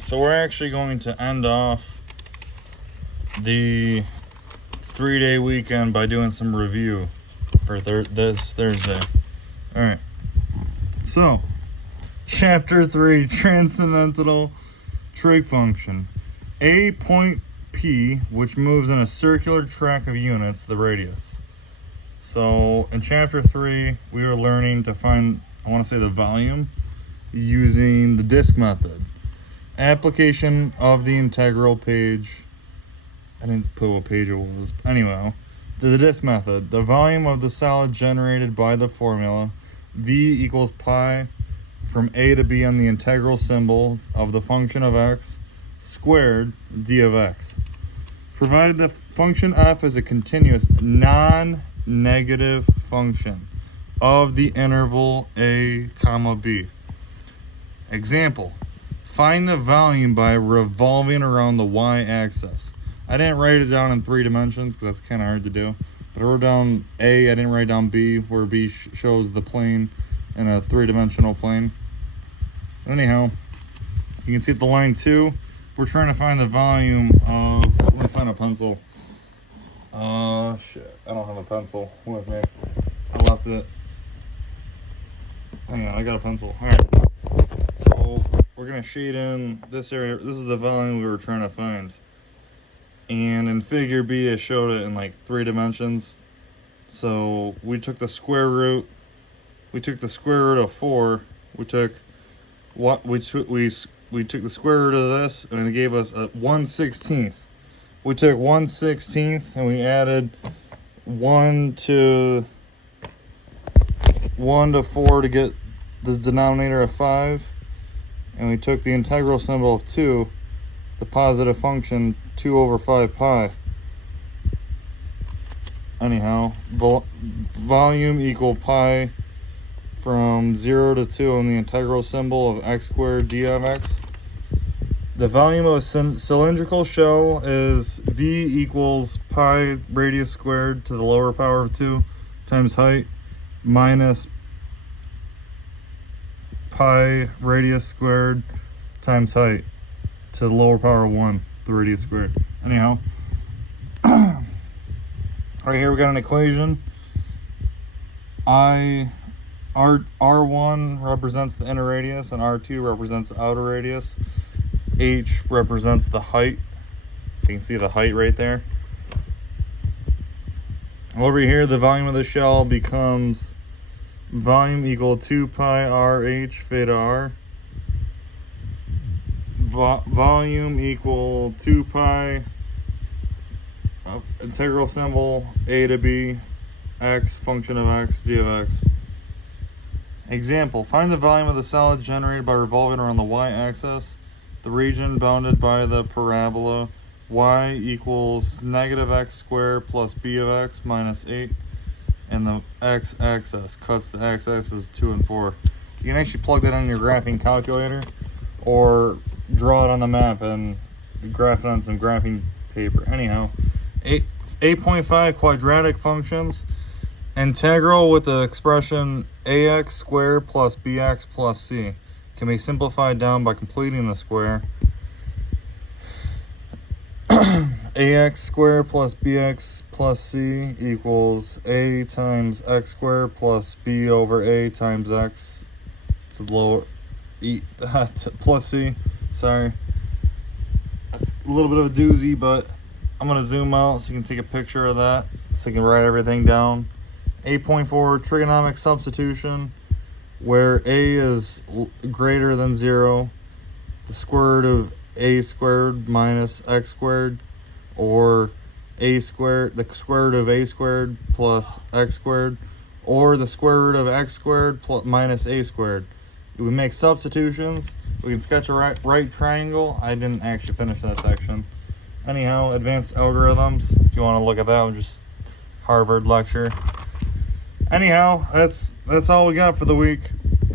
So we're actually going to end off the 3-day weekend by doing some review for this Thursday. All right. So, Chapter 3, Transcendental Trig Function. A point P, which moves in a circular track of units, the radius. So, in Chapter 3, we were learning to find, I want to say, the volume using the disk method. Application of the integral page. I didn't put what page it was. Anyway, the disk method. The volume of the solid generated by the formula V equals pi from A to B on the integral symbol of the function of x squared d of x. Provided the function f is a continuous non-negative function of the interval a comma b. Example. Find the volume by revolving around the y-axis. I didn't write it down in 3 dimensions because that's kind of hard to do. But I wrote down A, I didn't write down B, where B shows the plane in a 3-dimensional plane. Anyhow, you can see at the line 2, we're trying to find the volume of, let me find a pencil. Shit, I don't have a pencil with me. I left it. Hang on, I got a pencil. Alright. So, we're going to shade in this area. This is the volume we were trying to find. And in figure B, I showed it in like 3 dimensions. So we took the square root. We took the square root of 4. We took the square root of this, and it gave us a 1/16. We took 1/16 and we added 1 to 4 to get the denominator of 5. And we took the integral symbol of 2, the positive function 2 over 5 pi. Anyhow, volume equal pi from 0 to 2 on the integral symbol of x squared d of x. The volume of a cylindrical shell is V equals pi radius squared to the lower power of 2 times height minus pi radius squared times height to the lower power of 1, the radius squared. Anyhow, right here we got an equation. R1 represents the inner radius and R2 represents the outer radius. H represents the height. You can see the height right there. Over here, the volume of the shell becomes volume equal 2 pi RH theta r. Volume equal 2 pi integral symbol a to b x function of x d of x. Example, find the volume of the solid generated by revolving around the y-axis, the region bounded by the parabola y equals negative x squared plus b of x minus 8, and the x-axis cuts the x-axis 2 and 4. You can actually plug that on your graphing calculator or draw it on the map and graph it on some graphing paper. Anyhow, 8.5 quadratic functions. Integral with the expression ax squared plus bx plus c can be simplified down by completing the square. Ax squared plus bx plus c equals a times x squared plus b over a times x to the lower e plus c. Sorry, that's a little bit of a doozy, but I'm gonna zoom out so you can take a picture of that so you can write everything down. 8.4 trigonomic substitution, where a is greater than 0, the square root of a squared minus x squared, or a squared, the square root of a squared plus x squared, or the square root of x squared plus minus a squared. We make substitutions. We can sketch a right triangle. I didn't actually finish that section. Anyhow, advanced algorithms, if you want to look at that, just Harvard lecture. Anyhow, that's all we got for the week.